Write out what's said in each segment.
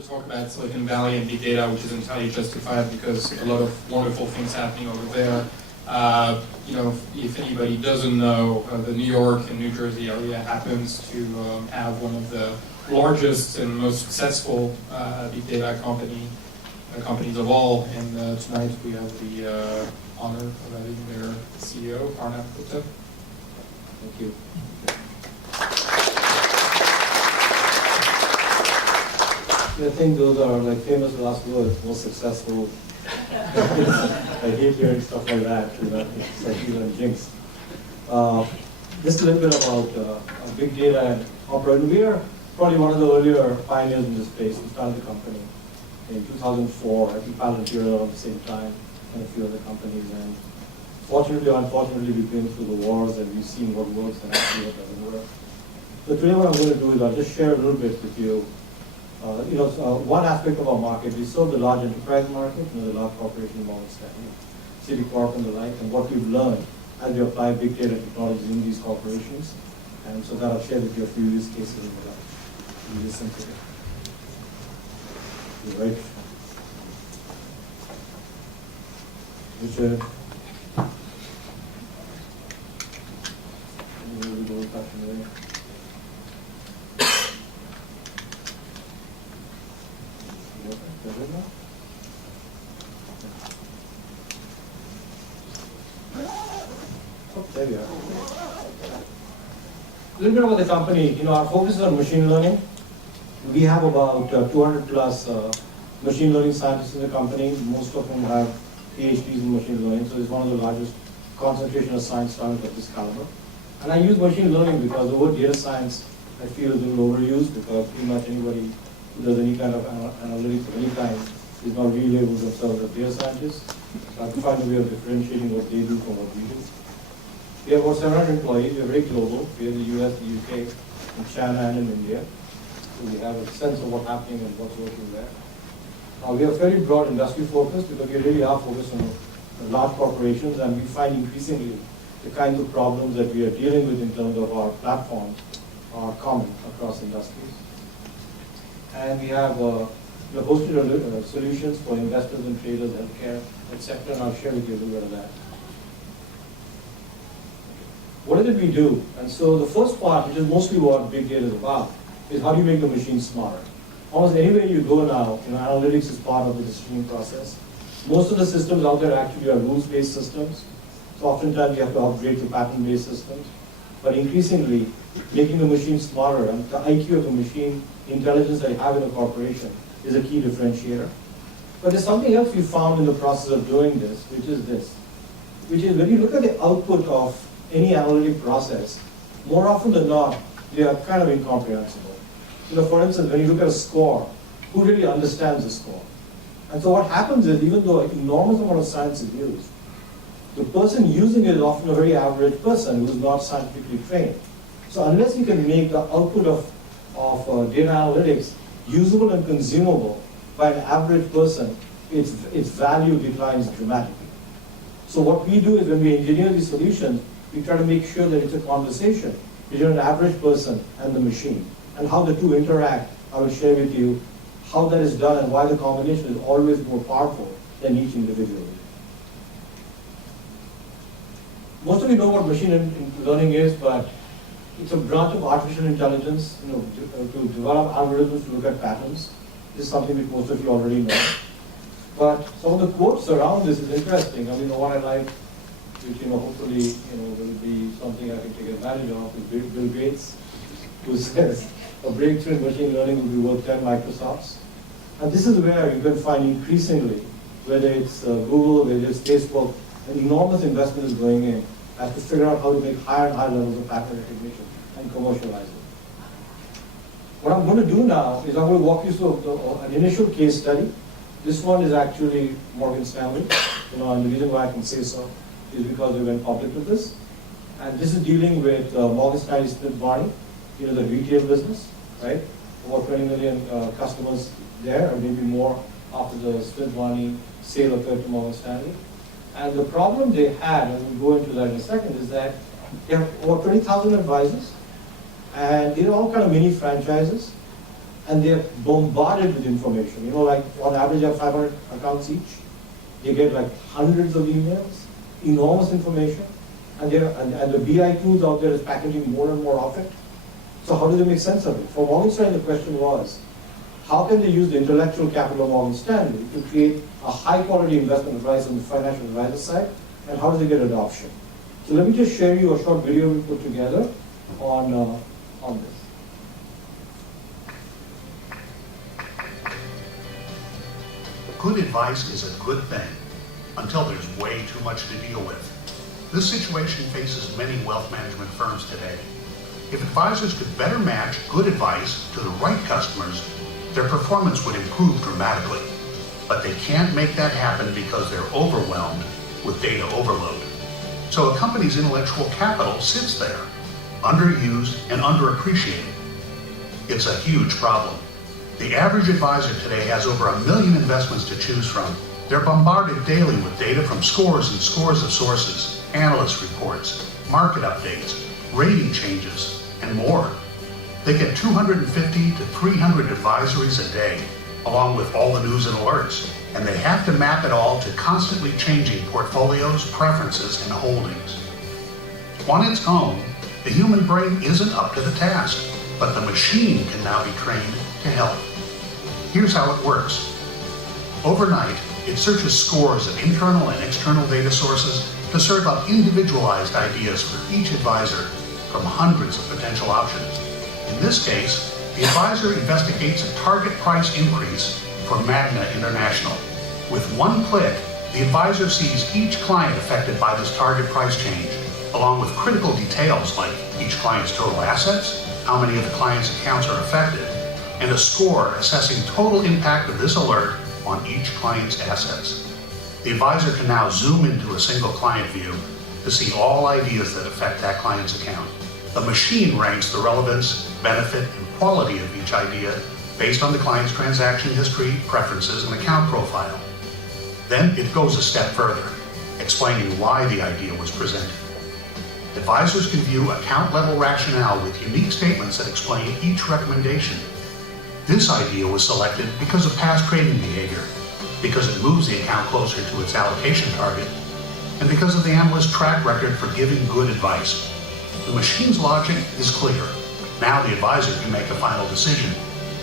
to talk about Silicon Valley and big data, which is entirely justified because a lot of wonderful things happening over there. If anybody doesn't know, the New York and New Jersey area happens to have one of the largest and most successful big data companies of all. And tonight we have the honor of having their CEO, Arnab Gupta. Thank you. I think those are like famous last words, most successful. I hate hearing stuff like that, it's like even jinx. Just a little bit about big data and operating. We are probably one of the earlier pioneers in this space. We started the company in 2004. I think Palantir around the same time, and a few other companies. And fortunately or unfortunately, we've been through the wars and we've seen what works and actually what doesn't work. So today what I'm going to do is I'll just share a little bit with you. One aspect of our market, we serve the large enterprise market, the large corporation, Morgan Stanley, Citicorp and the like, and what we've learned as we apply big data technologies in these corporations. And so that I'll share with you a few use cases in the life. You listen to it. You're right. Richard. There we are. A little bit about the company. Our focus is on machine learning. We have about 200 plus machine learning scientists in the company. Most of them have PhDs in machine learning, so it's one of the largest concentration of science startups of this caliber. And I use machine learning because the word data science I feel is a little overused because pretty much anybody who does any kind of analytics of any kind is not really able to themselves as data scientists. So I have to find a way of differentiating what they do from what we do. We have about 700 employees. We are very global. We are in the US, the UK, in China, and in India. So we have a sense of what's happening and what's working there. We have very broad industry focus because we really are focused on large corporations, and we find increasingly the kinds of problems that we are dealing with in terms of our platform are common across industries. And we have hosted solutions for investors and traders, healthcare, etc. And I'll share with you a little bit of that. What is it we do? And so the first part, which is mostly what big data is about, is how do you make the machine smarter? Almost anywhere you go now, analytics is part of the decisioning process. Most of the systems out there actually are rules-based systems. So oftentimes you have to upgrade to pattern-based systems. But increasingly, making the machine smarter and the IQ of the machine intelligence that you have in a corporation is a key differentiator. But there's something else we found in the process of doing this, which is when you look at the output of any analytic process, more often than not, they are kind of incomprehensible. For instance, when you look at a score, who really understands the score? And so what happens is, even though an enormous amount of science is used, the person using it is often a very average person who is not scientifically trained. So unless you can make the output of data analytics usable and consumable by an average person, its value declines dramatically. So what we do is when we engineer these solutions, we try to make sure that it's a conversation between an average person and the machine. And how the two interact, I will share with you how that is done and why the combination is always more powerful than each individually. Most of you know what machine learning is, but it's a branch of artificial intelligence, to develop algorithms to look at patterns. This is something that most of you already know. But some of the quotes around this is interesting. What I like, which hopefully will be something I can take advantage of, is Bill Gates, who says a breakthrough in machine learning will be worth 10 Microsofts. And this is where you can find increasingly, whether it's Google, whether it's Facebook, an enormous investment is going in as to figure out how to make higher and higher levels of pattern recognition and commercialize it. What I'm going to do now is I'm going to walk you through an initial case study. This one is actually Morgan Stanley, and the reason why I can say so is because we went public with this. And this is dealing with Morgan Stanley Smith Barney, the retail business, right? About 20 million customers there, or maybe more after the Smith Barney sale occurred to Morgan Stanley. And the problem they had, and we'll go into that in a second, is that they have over 20,000 advisors, and they're all kind of mini franchises. and they're bombarded with information. You know, like on average, they have 500 accounts each. They get like hundreds of emails, enormous information, and the BI tools out there is packaging more and more of it. So how do they make sense of it? For Morgan Stanley, the question was, how can they use the intellectual capital of Morgan Stanley to create a high-quality investment advice on the financial advisor side, and how do they get adoption? So let me just share you a short video we put together on this. Good advice is a good thing until there's way too much to deal with. This situation faces many wealth management firms today. If advisors could better match good advice to the right customers, their performance would improve dramatically. But they can't make that happen because they're overwhelmed with data overload. So a company's intellectual capital sits there, underused and underappreciated. It's a huge problem. The average advisor today has over 1 million investments to choose from. They're bombarded daily with data from scores and scores of sources, analyst reports, market updates, rating changes, and more. They get 250 to 300 advisories a day, along with all the news and alerts, and they have to map it all to constantly changing portfolios, preferences, and holdings. On its own, the human brain isn't up to the task, but the machine can now be trained to help. Here's how it works. Overnight, it searches scores of internal and external data sources to serve up individualized ideas for each advisor from hundreds of potential options. In this case, the advisor investigates a target price increase for Magna International. With one click, the advisor sees each client affected by this target price change, along with critical details like each client's total assets, how many of the client's accounts are affected, and a score assessing total impact of this alert on each client's assets. The advisor can now zoom into a single client view to see all ideas that affect that client's account. The machine ranks the relevance, benefit, and quality of each idea based on the client's transaction history, preferences, and account profile. Then it goes a step further, explaining why the idea was presented. Advisors can view account-level rationale with unique statements that explain each recommendation. This idea was selected because of past trading behavior, because it moves the account closer to its allocation target, and because of the analyst's track record for giving good advice. The machine's logic is clear. Now the advisor can make a final decision.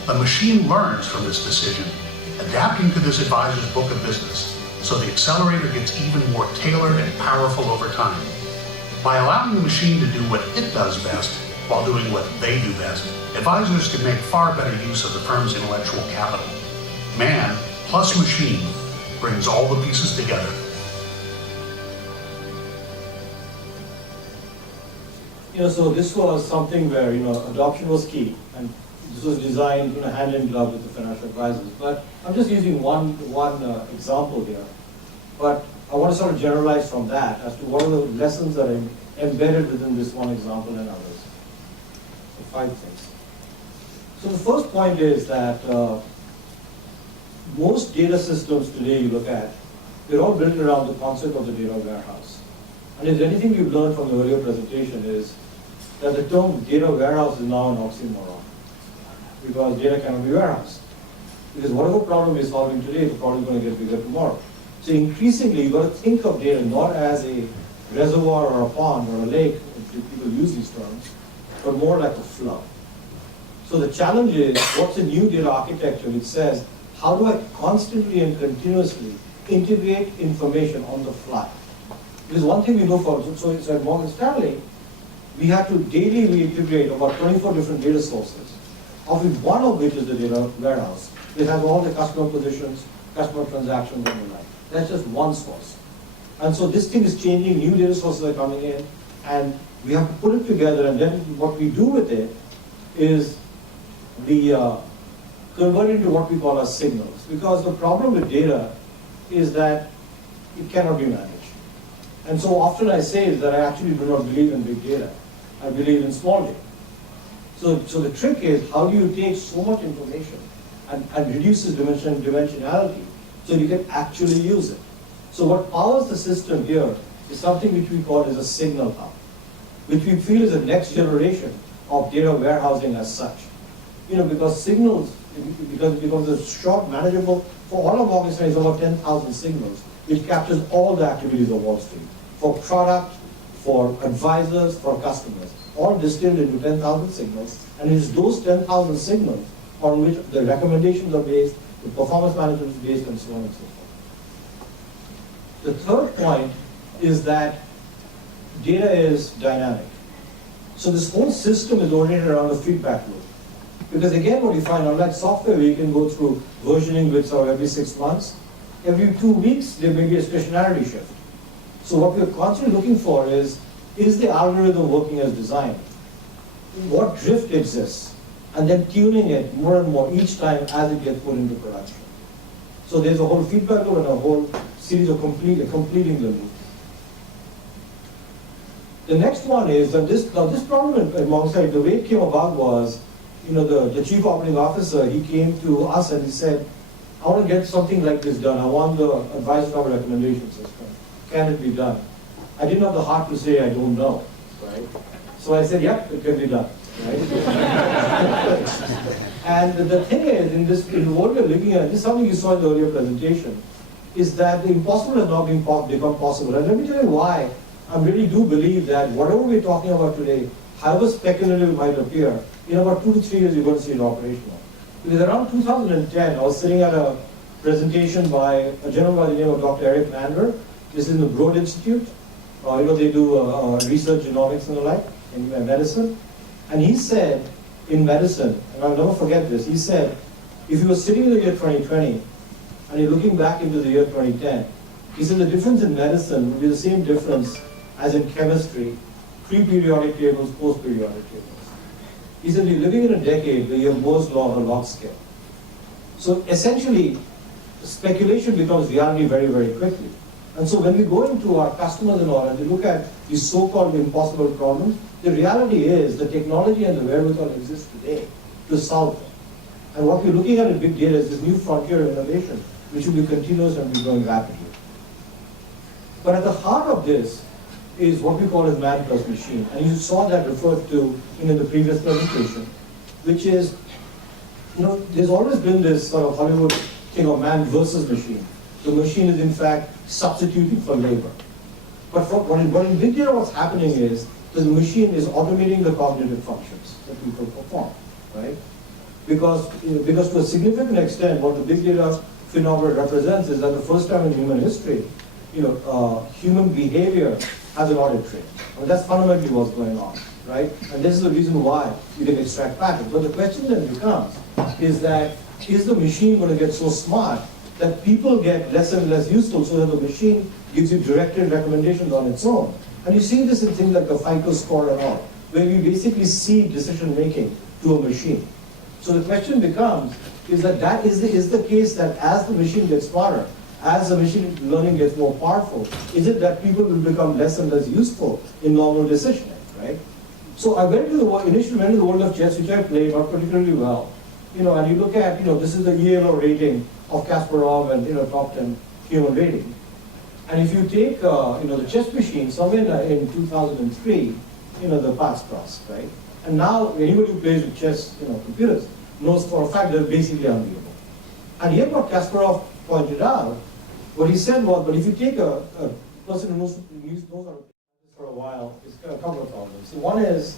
The machine learns from this decision, adapting to this advisor's book of business, so the accelerator gets even more tailored and powerful over time. By allowing the machine to do what it does best while doing what they do best, advisors can make far better use of the firm's intellectual capital. Man plus machine brings all the pieces together. So this was something where, adoption was key, and this was designed, hand in glove with the financial advisors. But I'm just using one example here. But I want to sort of generalize from that as to what are the lessons that are embedded within this one example and others. So 5 things. So the first point is that most data systems today you look at, they're all built around the concept of the data warehouse. And if anything we've learned from the earlier presentation is that the term data warehouse is now an oxymoron, because data cannot be warehoused. Because whatever problem we're solving today, the problem is going to get bigger tomorrow. So increasingly, you've got to think of data not as a reservoir or a pond or a lake, people use these terms, but more like a flow. So the challenge is, what's a new data architecture which says, how do I constantly and continuously integrate information on the fly? Because one thing we know so at Morgan Stanley, we have to daily reintegrate about 24 different data sources, one of which is the data warehouse. It has all the customer positions, customer transactions, and the like. That's just one source. And so this thing is changing, new data sources are coming in, and we have to put it together, and then what we do with it is convert it into what we call as signals. Because the problem with data is that it cannot be managed. And so often I say is that I actually do not believe in big data. I believe in small data. So the trick is, how do you take so much information and reduce the dimensionality so you can actually use it? So what powers the system here is something which we call as a signal hub, which we feel is the next generation of data warehousing as such. because signals, because it becomes a short, manageable, for all of Morgan Stanley, it's about 10,000 signals, which captures all the activities of Wall Street, for product, for advisors, for customers, all distilled into 10,000 signals, and it's those 10,000 signals on which the recommendations are based, the performance management is based, and so on and so forth. The third point is that data is dynamic. So this whole system is oriented around the feedback loop. Because again, what you find, unlike software, where you can go through versioning which are every 6 months, every 2 weeks, there may be a stationarity shift. So what we're constantly looking for is the algorithm working as designed? What drift exists? And then tuning it more and more each time as it gets put into production. So there's a whole feedback loop and a whole series of completing the loop. The next one is that this problem alongside, the way it came about was, the chief operating officer, he came to us and he said, I want to get something like this done. I want the advice cover recommendation system. Can it be done? I didn't have the heart to say I don't know, right? So I said, yep, it can be done, right? And the thing is, in what we're looking at, this is something you saw in the earlier presentation, is that the impossible has now become possible. And let me tell you why. I really do believe that whatever we're talking about today, however speculative it might appear, in about 2 to 3 years, you're going to see it operational. Because around 2010, I was sitting at a presentation by a gentleman by the name of Dr. Eric Lander. This is in the Broad Institute. They do research genomics and the like in medicine. And he said, in medicine, and I'll never forget this, he said, if you were sitting in the year 2020, and you're looking back into the year 2010, he said the difference in medicine would be the same difference as in chemistry, pre-periodic tables, post-periodic tables. He said, we're living in a decade where you have Moore's law on a log scale. So essentially, speculation becomes reality very, very quickly. And so when we go into our customers and all, and we look at these so-called impossible problems, the reality is the technology and the wherewithal exists today to solve them. And what we're looking at in big data is this new frontier of innovation, which will be continuous and be growing rapidly. But at the heart of this is what we call as man plus machine. And you saw that referred to in the previous presentation, which is, there's always been this sort of Hollywood thing of man versus machine. The machine is in fact substituting for labor. But what in big data what's happening is the machine is automating the cognitive functions that people perform, right? Because to a significant extent, what the big data phenomenon represents is that the first time in human history, human behavior has an audit trail. That's fundamentally what's going on, right? And this is the reason why you can extract patterns. But the question then becomes, is the machine going to get so smart that people get less and less useful so that the machine gives you directed recommendations on its own? And you see this in things like the FICO score and all, where we basically see decision making to a machine. So the question becomes, is the case that as the machine gets smarter, as the machine learning gets more powerful, is it that people will become less and less useful in normal decisioning, right? So I initially went to the world of chess, which I played not particularly well. And you look at, this is the ELO rating of Kasparov and, top 10 human rating. And if you take, the chess machine, somewhere in 2003, the paths crossed, right? And now anybody who plays with chess, computers, knows for a fact they're basically unbeatable. And yet what Kasparov pointed out, what he said was, but if you take a person who knows how to play for a while, it's got a couple of problems. So one is,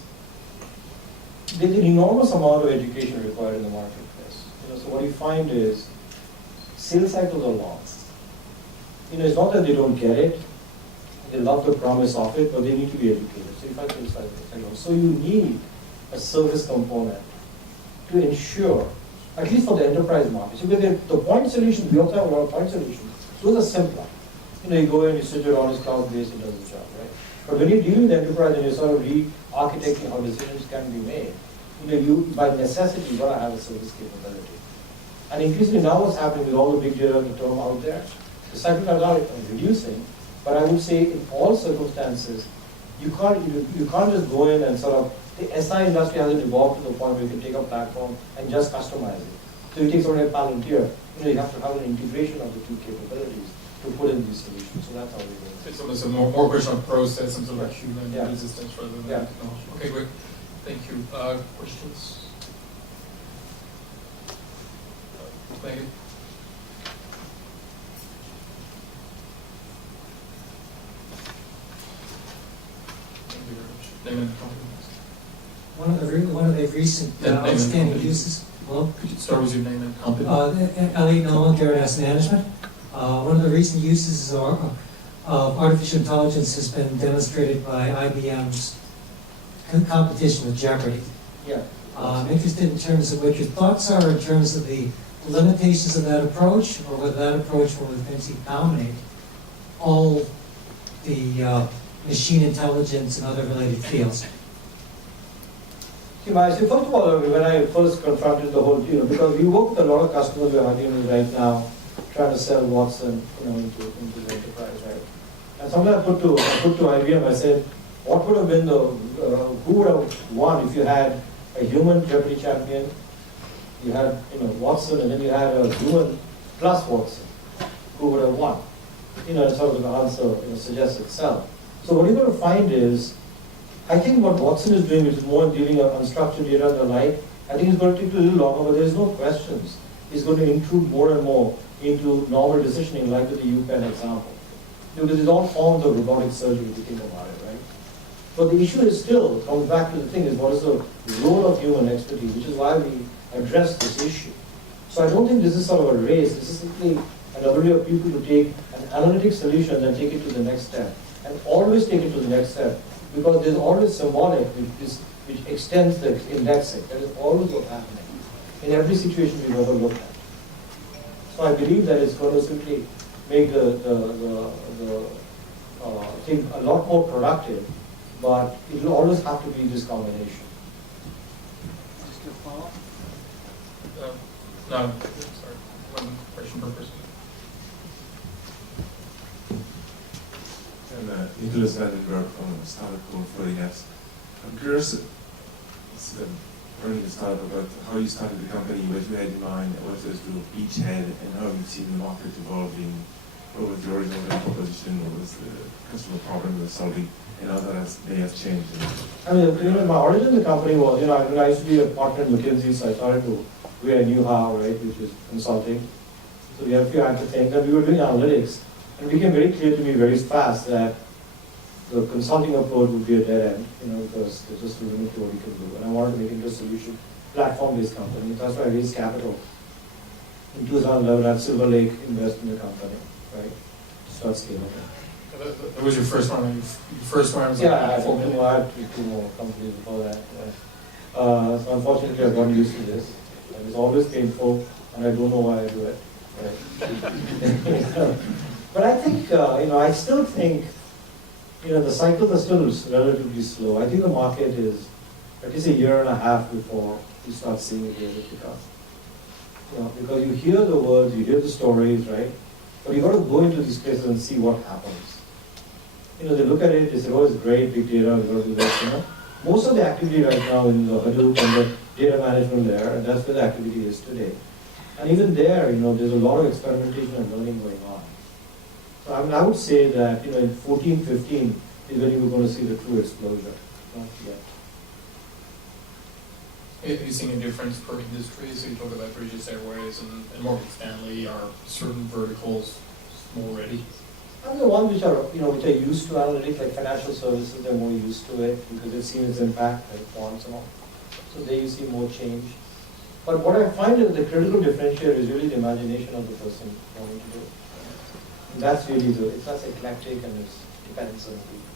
there's an enormous amount of education required in the marketplace. So what you find is, sales cycles are long. It's not that they don't get it, they love the promise of it, but they need to be educated. So you find sales cycles. So you need a service component to ensure, at least for the enterprise market. So the point solutions, we also have a lot of point solutions. Those are simpler. You go in, you sit your on cloud-based, it does the job, right? But when you're dealing with the enterprise and you're sort of re-architecting how decisions can be made, you by necessity got to have a service capability. And increasingly now what's happening with all the big data term out there, the cycles are now reducing, but I would say in all circumstances, you can't just go in and sort of, the SI industry hasn't evolved to the point where you can take a platform and just customize it. So you take something like Palantir, you have to have an integration of the two capabilities to put in these solutions. So that's how we do it. It's almost a more question of process and sort of like human resistance rather than Yeah. technology. Okay, great. Thank you. Questions? Megan? Thank you very much. Name and company. One of the recent Name and outstanding company. uses, well, Could you start with your name and company? Elliot Nolan, Garrett Asset Management. One of the recent uses of artificial intelligence has been demonstrated by IBM's competition with Jeopardy. Yeah. I'm interested in terms of what your thoughts are in terms of the limitations of that approach, or whether that approach will eventually dominate all the machine intelligence and other related fields. See, first of all, when I first confronted the whole, because we work with a lot of customers we're working with right now, trying to sell Watson, into the enterprise, right? And something I put to IBM, I said, what would have been who would have won if you had a human Jeopardy champion, you had, Watson, and then you had a human plus Watson, who would have won? Sort of the answer, suggests itself. So what you're going to find is, I think what Watson is doing, which is more dealing with unstructured data and the like, I think it's going to take a little longer, but there's no questions. He's going to intrude more and more into normal decisioning, like with the UPenn example. Because it's all forms of robotic surgery, if you think about it, right? But the issue is still, comes back to the thing, is what is the role of human expertise, which is why we address this issue. So I don't think this is sort of a race. This is simply an ability of people to take an analytic solution and take it to the next step. And always take it to the next step. Because there's always symbolic which extends the indexing. That is always what's happening in every situation we've ever looked at. So I believe that it's going to simply make the thing a lot more productive, but it will always have to be this combination. Just a follow-up? No, sorry, one question per person. And Nicholas Vandenberg from startup called 40Fs. I'm curious, running a startup, about how you started the company, what you had in mind, what was your beachhead, and how you've seen the market evolving. What was the original value proposition, what was the customer problem you were solving, and how that may have changed. I mean, my origin in the company was, I used to be a partner in McKinsey, so I started to, I knew how, right, which is consulting. So we had a few active things, and we were doing analytics. And it became very clear to me very fast that the consulting approach would be a dead end, because there's just a limit to what you can do. And I wanted to make it a solution, platform-based company. That's why I raised capital. In 2011, I had Silver Lake invest in the company, right? Start scaling it. That was your first one. Your first one was Yeah, like I had two more companies before that. Yeah. So unfortunately, I got used to this. And it's always painful, and I don't know why I do it. Right? But I think, I still think, the cycles are still relatively slow. I think the market is at least a year and a half before you start seeing it really pick up. Because you hear the words, you hear the stories, right? But you got to go into these places and see what happens. They look at it, they say, oh, it's great, big data, we got to do this, Most of the activity right now in the Hadoop and the data management layer, and that's where the activity is today. And even there, there's a lot of experimentation and learning going on. So I would say that, in 14, 15 is when you're going to see the true explosion. Not yet. Have you seen a difference per industry? So you talk about British Airways and Morgan Stanley. Are certain verticals more ready? I mean, the ones which are, which are used to analytics, like financial services, they're more used to it because they've seen its impact, like quants and all. So there you see more change. But what I find is the critical differentiator is really the imagination of the person wanting to do it. And that's really it's not eclectic and it depends on people.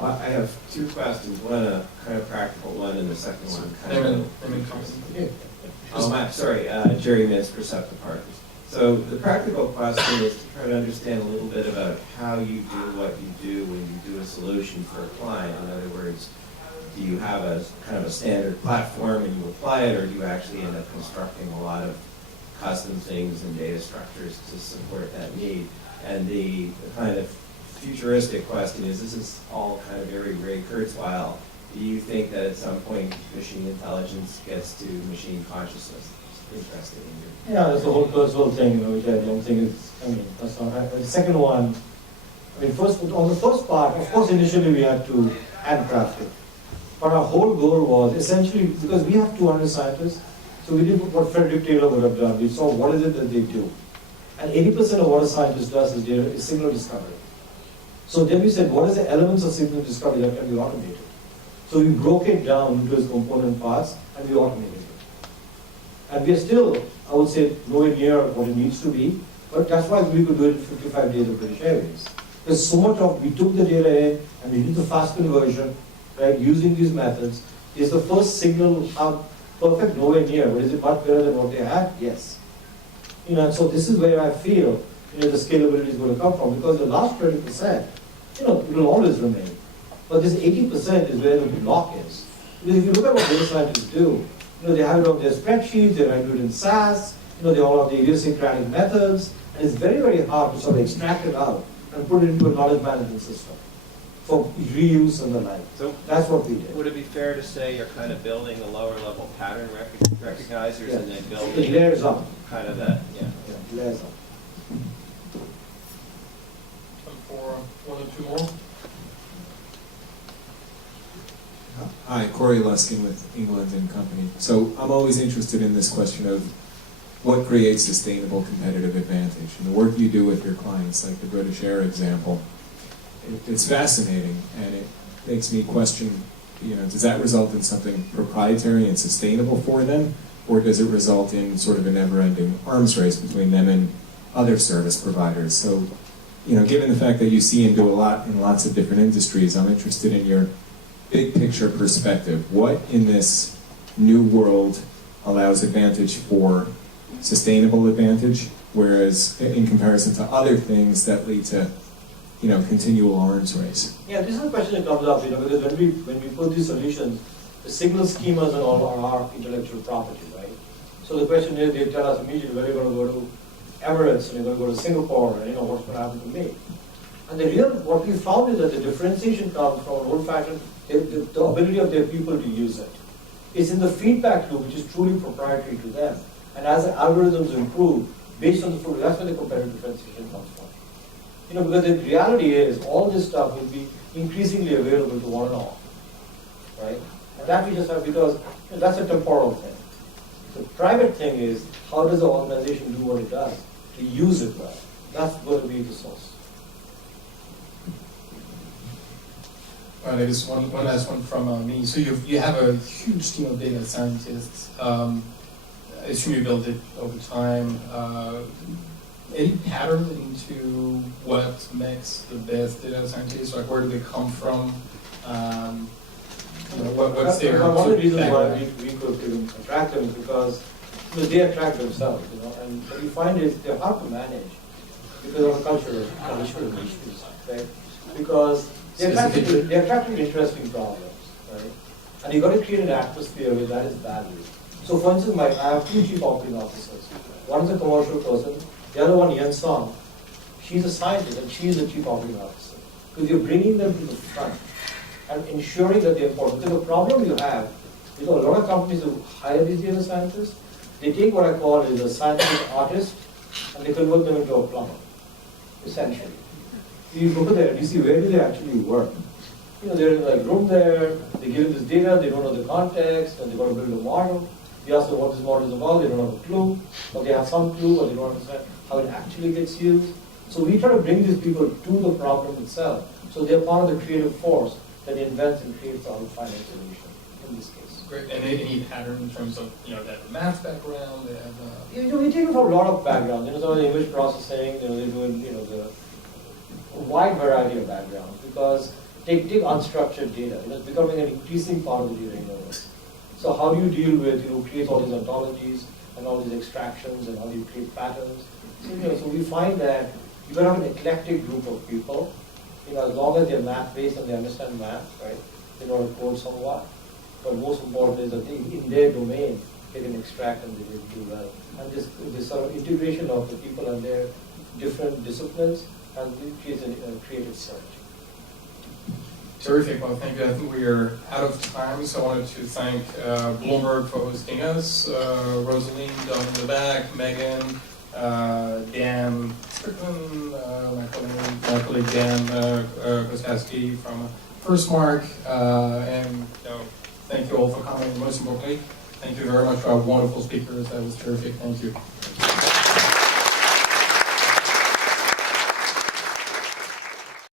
I have two questions, one a kind of practical one and the second one kind of... sorry, Jerry Mintz, Perceptive Partners. So the practical question is to try to understand a little bit about how you do what you do when you do a solution for a client. In other words, do you have a kind of a standard platform and you apply it, or do you actually end up constructing a lot of custom things and data structures to support that need? And the kind of futuristic question is, this is all kind of very Ray Kurzweil. Do you think that at some point machine intelligence gets to machine consciousness? Interested in your... Yeah, that's the whole Kurzweil thing, which I don't think is, that's not right. The second one, first, on the first part, of course, initially we had to handcraft it. But our whole goal was essentially, because we have 200 scientists, so we did what Frederick Taylor would have done. We saw what is it that they do. And 80% of what a scientist does is signal discovery. So then we said, what are the elements of signal discovery that can be automated? So we broke it down into its component parts and we automated it. And we are still, I would say, nowhere near what it needs to be, but that's why we could do it in 55 days of British Airways. Because so much of, we took the data in and we did the fast conversion, right, using these methods. Is the first signal perfect? Nowhere near. But is it much better than what they had? Yes. And so this is where I feel, the scalability is going to come from, because the last 20%, it will always remain. But this 80% is where the block is. Because if you look at what data scientists do, they have it on their spreadsheets, they write it in SAS, they all have the idiosyncratic methods, and it's very, very hard to sort of extract it out and put it into a knowledge management system for reuse and the like. So that's what we did. would it be fair to say you're kind of building the lower level pattern recognizers and then It building layers up. kind of that, yeah. Yeah, it layers up. Time for one or two more. Hi, Corey Luskin with England and Company. So I'm always interested in this question of what creates sustainable competitive advantage. And the work you do with your clients, like the British Air example, it's fascinating, and it makes me question, does that result in something proprietary and sustainable for them, or does it result in sort of a never-ending arms race between them and other service providers? So, given the fact that you see and do a lot in lots of different industries, I'm interested in your big picture perspective. What in this new world allows advantage for sustainable advantage, whereas in comparison to other things that lead to, continual arms race? Yeah, this is a question that comes up, because when we put these solutions, the signal schemas and all are our intellectual property, right? So the question is, they tell us immediately where you're going to go to Emirates, and you're going to go to Singapore, and what's going to happen to me. And what we found is that the differentiation comes from an old-fashioned, the ability of their people to use it. It's in the feedback loop, which is truly proprietary to them. And as the algorithms improve, based on the food, that's where the competitive differentiation comes from. Because the reality is, all this stuff will be increasingly available to one and all, right? And that we just have, because that's a temporal thing. The private thing is, how does the organization do what it does to use it well? That's going to be the source. Well, there is one last one from me. So you have a huge team of data scientists. I assume you built it over time. Any pattern into what makes the best data scientists? Like, where do they come from? What's their one of the reasons why background? we could even attract them is because they attract themselves, and what you find is they're hard to manage because of cultural issues, right? Because they're attracting interesting problems, right? And you've got to create an atmosphere where that is valued. So for instance, I have two chief operating officers. One is a commercial person, the other one, Yen Song. She's a scientist and she's the chief operating officer. Because you're bringing them to the front and ensuring that they're important. Because the problem you have, a lot of companies who hire these data scientists, they take what I call is a scientific artist and they convert them into a plumber, essentially. You look at that, you see where do they actually work. They're in a room there, they give them this data, they don't know the context, and they've got to build a model. You ask them what this model is about, they don't have a clue, or they have some clue, but they don't understand how it actually gets used. So we try to bring these people to the problem itself. So they're part of the creative force that invents and creates our finance solution in this case. Great. And any pattern in terms of, they have a math background, they have we take it from a lot of backgrounds. Some of the image processing, they're doing, a wide variety of backgrounds, because take unstructured data. It's becoming an increasing part of the data universe. So how do you deal with, create all these ontologies and all these extractions, and how do you create patterns? So we find that you're going to have an eclectic group of people, as long as they're math-based and they understand math, right? They know how to code somewhat. But most important is that in their domain, they can extract and they can do well. And this sort of integration of the people and their different disciplines, and it creates a creative search. Terrific. Well, thank you. I think we are out of time, so I wanted to thank Bloomberg for hosting us, Rosalind down in the back, Megan, Dan Strickland, my colleague Dan Koskowski from Firstmark, and most importantly, thank you very much for our wonderful speakers. That was terrific. Thank you.